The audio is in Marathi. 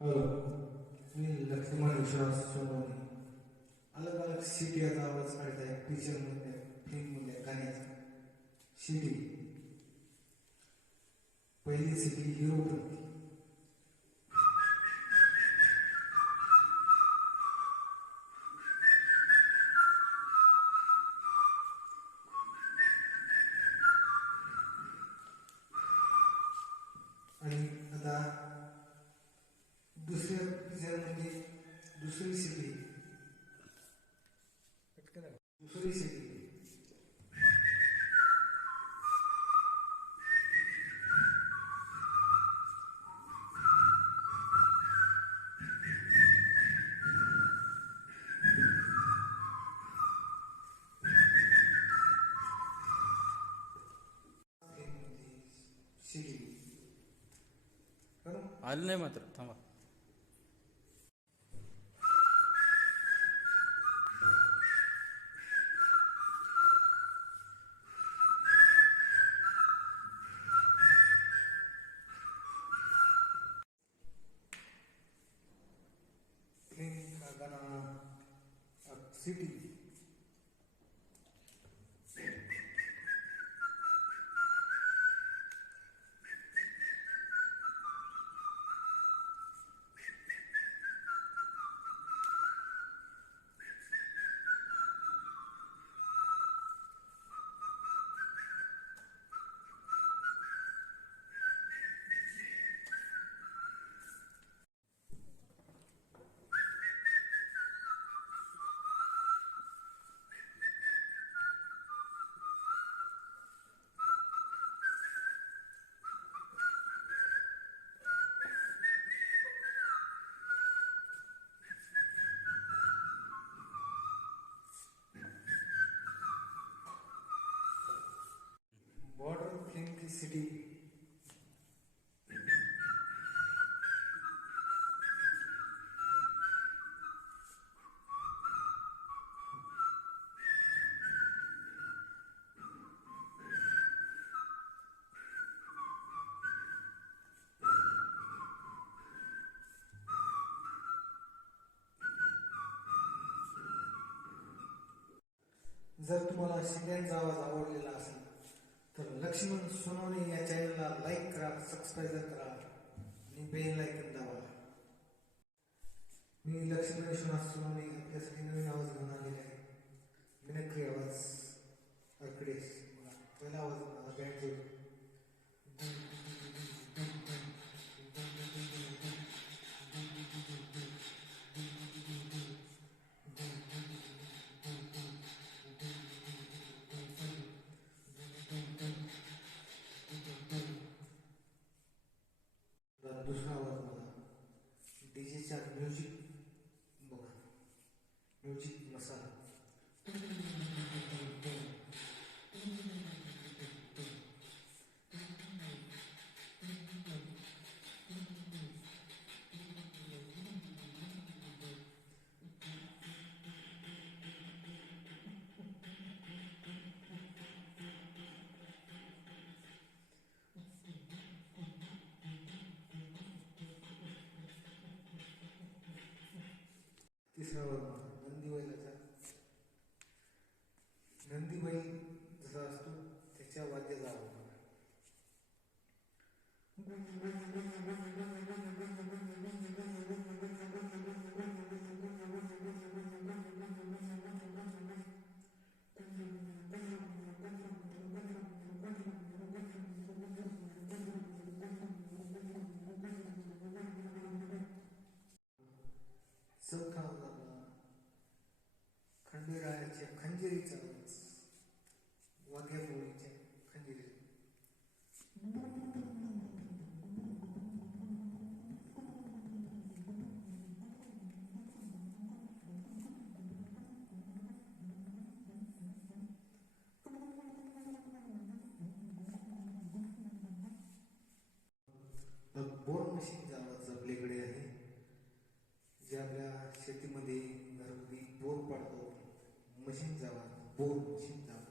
हॅलो, मी लक्ष्मण विश्वास सोनवणे. अलग अलग सिटी याचा आवाज काढत आहे. पिक्चरमध्ये फिल्ममध्ये गाण्याचा सिटी. पहिली सिटी हिरो बनते. आणि आता दुसऱ्या पिक्चरमध्ये दुसरी सिटी दुसरी सिटी सिटी आलं नाही मात्र थांबा. फिल्म का गाना सिटी. बॉर्डर फिल्म की सिटी. जर तुम्हाला सिट्यांचा आवाज आवडलेला असेल तर लक्ष्मण सोनवणे या चॅनलला लाईक करा, सबस्क्राईब करा आणि बेल आयकॉन दाबा. मी लक्ष्मण विश्वास सोनवणे आपल्यासाठी नवीन आवाज घेऊन आलेले आहे. मिनक्री आवाज अर्कडेश. पहिला आवाज बँड जोड. दुसरा आवाज मला डीजेचा म्युझिक बघा. म्युझिक मसाला. तिसरा आवाज नंदीबैलाचा. नंदीबैल जसा असतो त्याच्या वाद्याचा आवाज. चौथा आवाज खंडेरायाच्या खंजिरीचा आवाज. वाघ्यामुळीच्या खंजिरी. बोर मशीनचा आवाज आपल्याकडे आहे. जे आपल्या शेतीमध्ये घरगुती बोर पाडतो. मशीनचा आवाज. बोर मशीनचा आवाज.